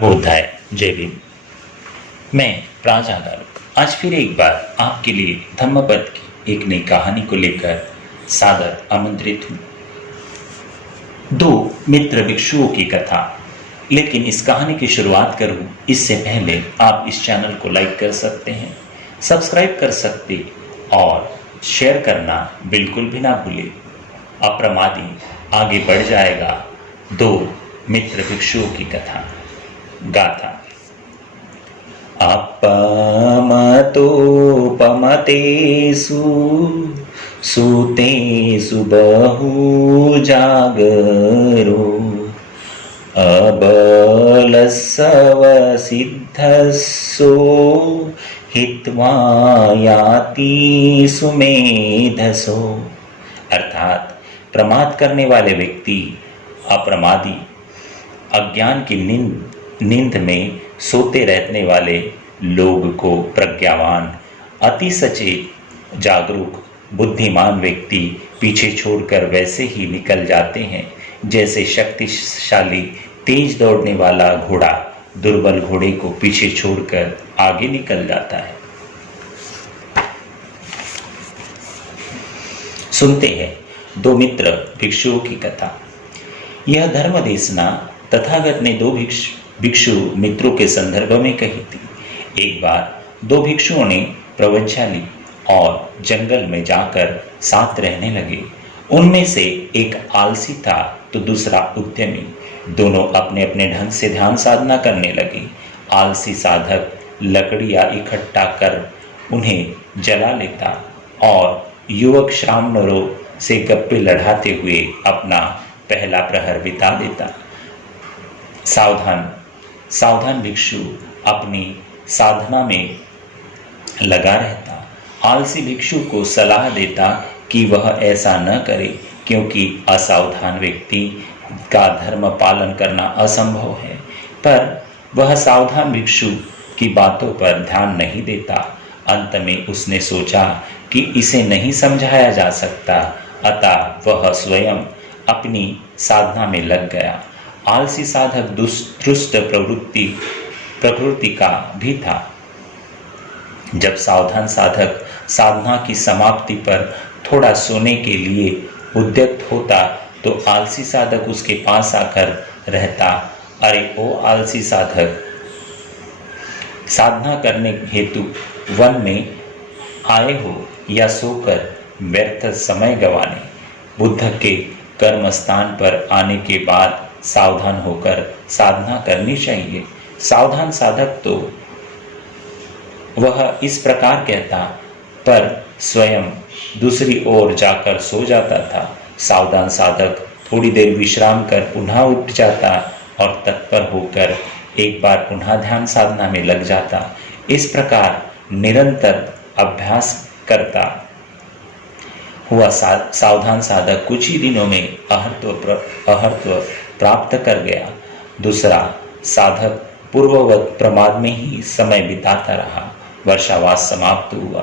बोधाय जय भीम। मैं प्राचार्य आज फिर एक बार आपके लिए धम्मपद की एक नई कहानी को लेकर सादर आमंत्रित हूँ। दो मित्र भिक्षुओं की कथा। लेकिन इस कहानी की शुरुआत करूँ इससे पहले आप इस चैनल को लाइक कर सकते हैं, सब्सक्राइब कर सकते और शेयर करना बिल्कुल भी ना भूलें। अप्रमादी आगे बढ़ जाएगा। दो मित्र भिक्षुओं की कथा गाथा। अपमतोपमतेषु सूतेषु बहु जागरो अबलस्सवसिद्धस्सो हित्वा याति सुमेधसो। अर्थात प्रमाद करने वाले व्यक्ति अप्रमादी अज्ञान की नींद में सोते रहने वाले लोग को प्रज्ञावान अति सचेत जागरूक बुद्धिमान व्यक्ति पीछे छोड़कर वैसे ही निकल जाते हैं जैसे शक्तिशाली तेज दौड़ने वाला घोड़ा दुर्बल घोड़े को पीछे छोड़कर आगे निकल जाता है। सुनते हैं दो मित्र भिक्षुओं की कथा। यह धर्म देशना तथागत ने दो भिक्षु मित्रों के संदर्भ में कही थी। एक बार दो भिक्षुओं ने प्रवंचा ली और जंगल में जाकर साथ रहने लगे। उनमें से एक आलसी था तो दूसरा उद्यमी। दोनों अपने अपने ढंग से ध्यान साधना करने लगे। आलसी साधक लकड़ियां इकट्ठा कर उन्हें जला लेता और युवक श्रावणों से गप्पे लड़ाते हुए अपना पहला प्रहर बिता देता। सावधान भिक्षु अपनी साधना में लगा रहता। आलसी भिक्षु को सलाह देता कि वह ऐसा न करे क्योंकि असावधान व्यक्ति का धर्म पालन करना असंभव है। पर वह सावधान भिक्षु की बातों पर ध्यान नहीं देता। अंत में उसने सोचा कि इसे नहीं समझाया जा सकता, अतः वह स्वयं अपनी साधना में लग गया। आलसी साधक दुष्ट प्रवृत्ति का भी था। जब सावधान साधक साधना की समाप्ति पर थोड़ा सोने के लिए उद्यत होता तो आलसी साधक उसके पास आकर रहता, अरे ओ आलसी साधक, साधना करने हेतु वन में आए हो या सोकर व्यर्थ समय गंवाने। बुद्ध के कर्म स्थान पर आने के बाद सावधान होकर साधना करनी चाहिए। सावधान साधक तो वह इस प्रकार कहता पर स्वयं दूसरी ओर जाकर सो जाता था। सावधान साधक थोड़ी देर विश्राम कर पुनः उठ जाता और तत्पर होकर एक बार पुनः ध्यान साधना में लग जाता। इस प्रकार निरंतर अभ्यास करता हुआ सावधान साधक कुछ ही दिनों में अहर्त्व प्राप्त कर गया। दूसरा साधक पूर्ववत प्रमाद में ही समय बिताता रहा। वर्षावास समाप्त हुआ।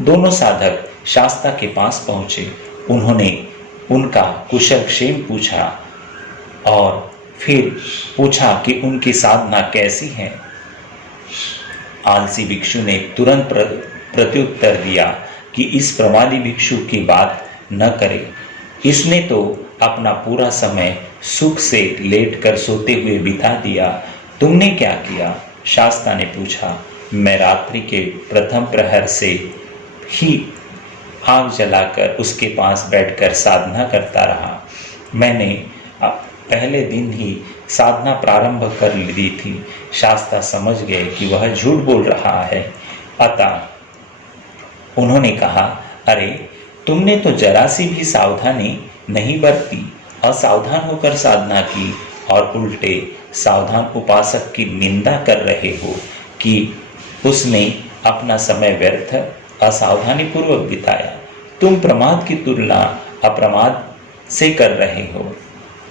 दोनों साधक शास्ता के पास पहुंचे। उन्होंने उनका कुशल क्षेम पूछा और फिर पूछा कि उनकी साधना कैसी है। आलसी भिक्षु ने तुरंत प्रत्युत्तर दिया कि इस प्रमादी भिक्षु की बात न करे। इसने तो अपना पूरा समय सुख से लेटकर सोते हुए बिता दिया। तुमने क्या किया? शास्ता ने पूछा। मैं रात्रि के प्रथम प्रहर से ही आग जलाकर उसके पास बैठकर साधना करता रहा। मैंने पहले दिन ही साधना प्रारंभ कर ली थी। शास्ता समझ गए कि वह झूठ बोल रहा है। अतः उन्होंने कहा, अरे तुमने तो जरा सी भी सावधानी नहीं बरती, असावधान होकर साधना की और उल्टे सावधान उपासक की निंदा कर रहे हो कि उसने अपना समय व्यर्थ असावधानी पूर्वक बिताया। तुम प्रमाद की तुलना अप्रमाद से कर रहे हो।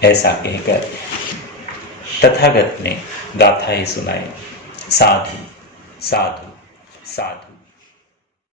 ऐसा कहकर तथागत ने गाथाएं सुनाई। साधु साधु साधु।